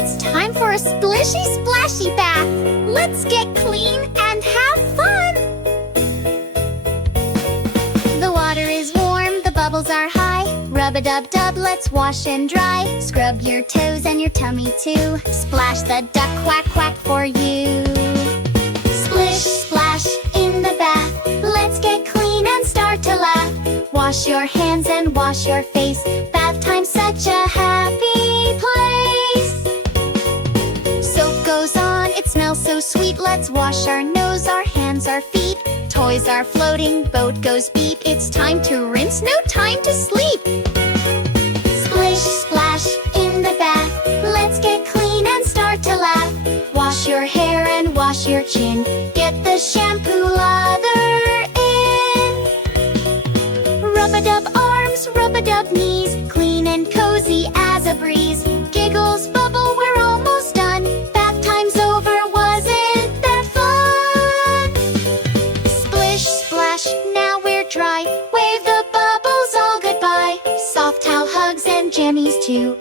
It's time for a splishy splashy bath. Let's get clean and have fun. The water is warm, the bubbles are high. Rub-a-dub-dub, let's wash and dry. Scrub your toes and your tummy too. Splash the duck quack quack for you. Splish splash in the bath. Let's get clean and start to laugh. Wash your hands and wash your face. Bath time's such a happy place. Soap goes on, it smells so sweet. Let's wash our nose, our hands, our feet. Toys are floating, boat goes beep. It's time to rinse, no time to sleep. Splish splash in the bath. Let's get clean and start to laugh. Wash your hair and wash your chin. Get the shampoo lather in. Rub-a-dub arms, rub-a-dub knees. Clean and cozy as a breeze. Giggles bubble, we're almost done. Bath time's over, wasn't that fun? Splish splash, now we're dry. Wave the bubbles all goodbye. Soft towel hugs and jammies too.